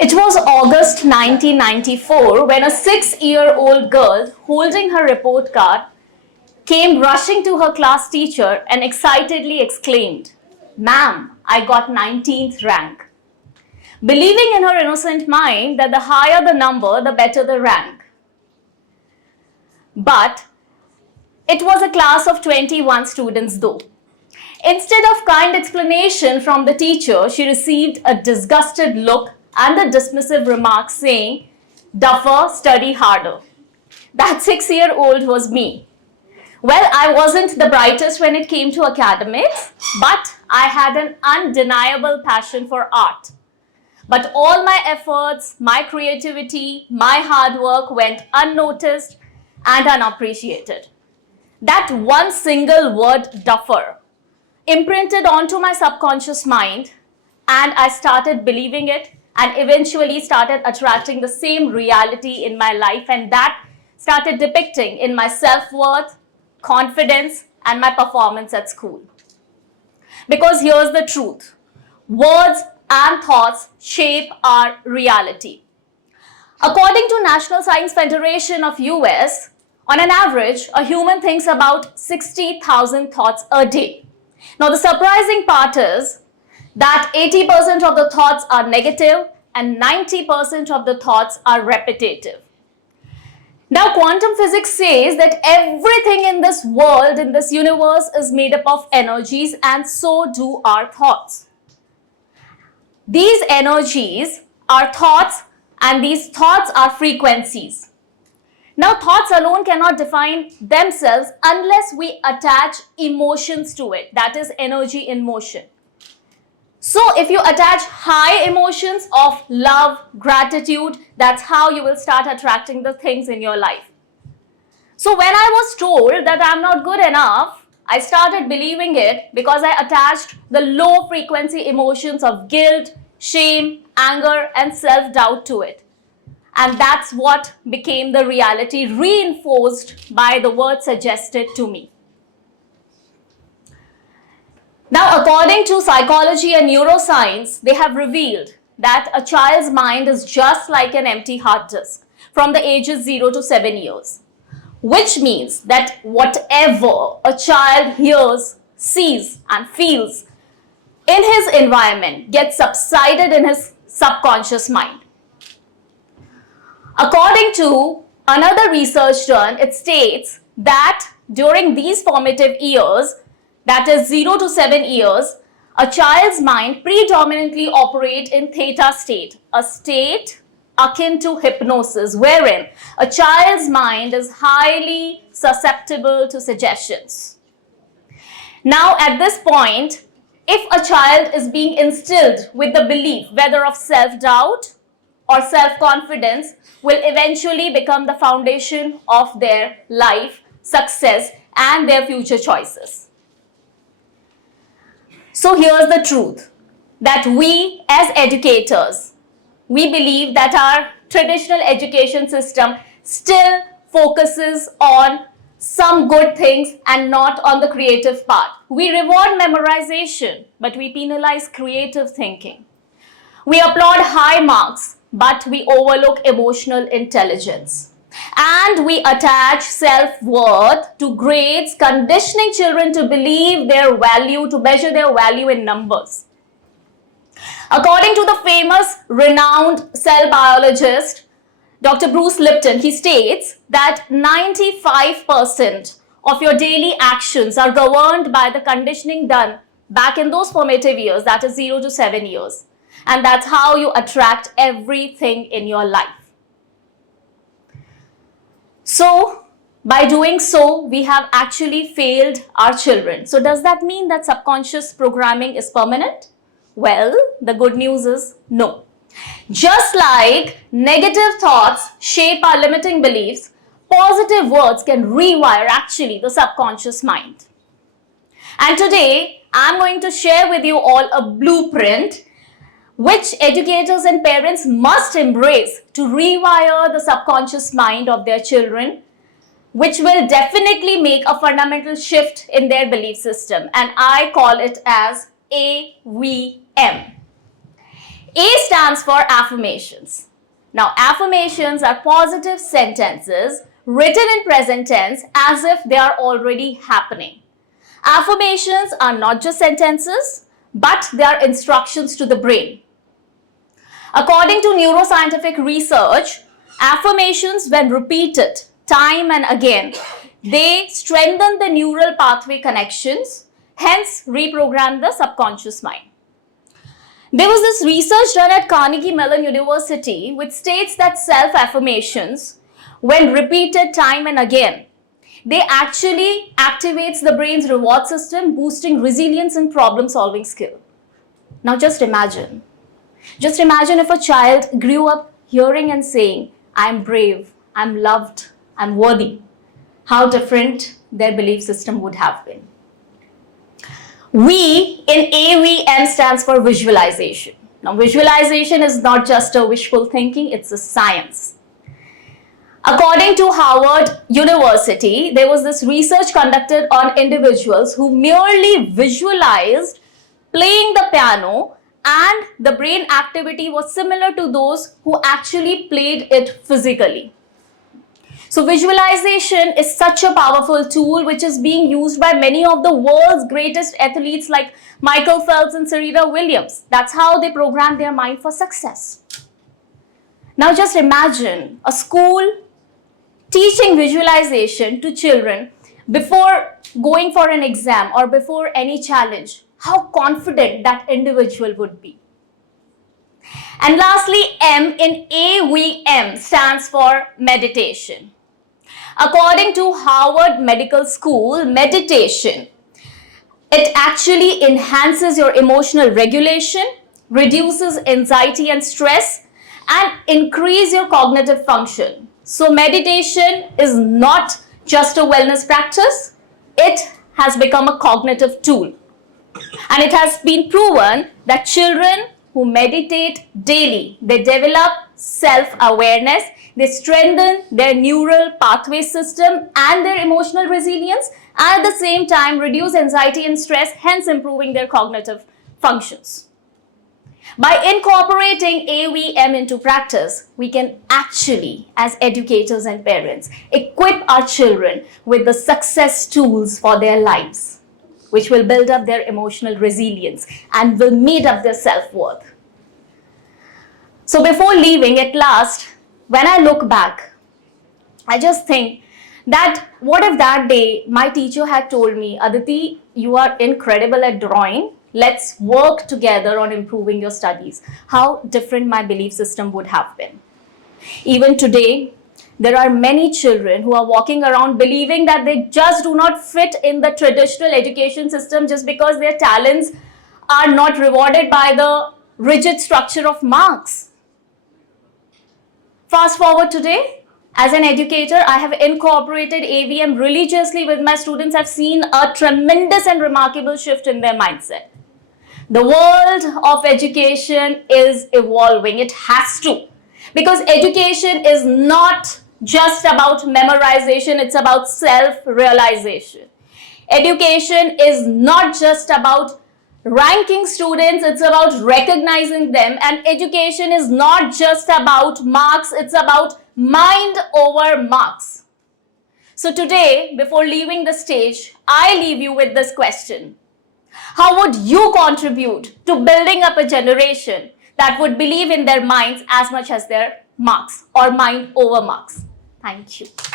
It was August 1994 when a 6-year-old girl holding her report card came rushing to her class teacher and excitedly exclaimed, "Ma'am, I got 19th rank." Believing in her innocent mind that the higher the number, the better the rank. But it was a class of 21 students though. Instead of kind explanation from the teacher, she received a disgusted look and a dismissive remark saying, "Duffer, study harder." That 6-year-old was me. Well, I wasn't the brightest when it came to academics, but I had an undeniable passion for art. But all my efforts, my creativity, my hard work went unnoticed and unappreciated. That one single word, duffer, imprinted onto my subconscious mind, and I started believing it and eventually started attracting the same reality in my life, and that started depicting in my self-worth, confidence, and my performance at school. Because here's the truth. Words and thoughts shape our reality. According to National Science Federation of US, on an average, a human thinks about 60,000 thoughts a day. Now, the surprising part is that 80% of the thoughts are negative and 90% of the thoughts are repetitive. Now, quantum physics says that everything in this world, in this universe, is made up of energies, and so do our thoughts. These energies are thoughts, and these thoughts are frequencies. Now, thoughts alone cannot define themselves unless we attach emotions to it, that is energy in motion. So, if you attach high emotions of love, gratitude, that's how you will start attracting the things in your life. So, when I was told that I'm not good enough, I started believing it because I attached the low frequency emotions of guilt, shame, anger, and self-doubt to it. And that's what became the reality, reinforced by the words suggested to me. Now, according to psychology and neuroscience, they have revealed that a child's mind is just like an empty hard disk from the ages 0 to 7 years, which means that whatever a child hears, sees, and feels in his environment gets subsided in his subconscious mind. According to another research done, it states that during these formative years, that is 0 to 7 years, a child's mind predominantly operates in theta state, a state akin to hypnosis, wherein a child's mind is highly susceptible to suggestions. Now, at this point, if a child is being instilled with the belief, whether of self-doubt or self-confidence, will eventually become the foundation of their life, success, and their future choices. So here's the truth, that we as educators, we believe that our traditional education system still focuses on some good things and not on the creative part. We reward memorization, but we penalize creative thinking. We applaud high marks, but we overlook emotional intelligence. And we attach self-worth to grades, conditioning children to believe their value, to measure their value in numbers. According to the famous, renowned cell biologist, Dr. Bruce Lipton, he states that 95% of your daily actions are governed by the conditioning done back in those formative years, that is 0 to 7 years. And that's how you attract everything in your life. So, by doing so, we have actually failed our children. So, does that mean that subconscious programming is permanent? Well, the good news is no. Just like negative thoughts shape our limiting beliefs, positive words can rewire actually the subconscious mind. And today, I'm going to share with you all a blueprint which educators and parents must embrace to rewire the subconscious mind of their children, which will definitely make a fundamental shift in their belief system. And I call it as AVM. A stands for affirmations. Now, affirmations are positive sentences written in present tense as if they are already happening. Affirmations are not just sentences, but they are instructions to the brain. According to neuroscientific research, affirmations, when repeated time and again, they strengthen the neural pathway connections, hence reprogram the subconscious mind. There was this research done at Carnegie Mellon University which states that self-affirmations, when repeated time and again, they actually activates the brain's reward system, boosting resilience and problem-solving skill. Now just imagine if a child grew up hearing and saying, I'm brave, I'm loved, I'm worthy. How different their belief system would have been. V in AVM stands for visualization. Now, visualization is not just a wishful thinking, it's a science. According to Harvard University, there was this research conducted on individuals who merely visualized playing the piano, and the brain activity was similar to those who actually played it physically. So visualization is such a powerful tool which is being used by many of the world's greatest athletes like Michael Phelps and Serena Williams. That's how they program their mind for success. Now just imagine a school teaching visualization to children before going for an exam or before any challenge. How confident that individual would be. And lastly, M in AVM stands for meditation. According to Harvard Medical School, meditation, it actually enhances your emotional regulation, reduces anxiety and stress, and increase your cognitive function. So meditation is not just a wellness practice, it has become a cognitive tool. And it has been proven that children who meditate daily, they develop self-awareness, they strengthen their neural pathway system and their emotional resilience, and at the same time reduce anxiety and stress, hence improving their cognitive functions. By incorporating AVM into practice, we can actually, as educators and parents, equip our children with the success tools for their lives, which will build up their emotional resilience and will meet up their self-worth. So before leaving, at last, when I look back, I just think that what if that day my teacher had told me, Aditi, you are incredible at drawing. Let's work together on improving your studies. How different my belief system would have been. Even today, there are many children who are walking around believing that they just do not fit in the traditional education system just because their talents are not rewarded by the rigid structure of marks. Fast forward today, as an educator, I have incorporated AVM religiously with my students. I've seen a tremendous and remarkable shift in their mindset. The world of education is evolving. It has to. Because education is not just about memorization, it's about self-realization. Education is not just about ranking students, it's about recognizing them. And education is not just about marks, it's about mind over marks. So today, before leaving the stage, I leave you with this question. How would you contribute to building up a generation that would believe in their minds as much as their marks, or mind over marks? Thank you.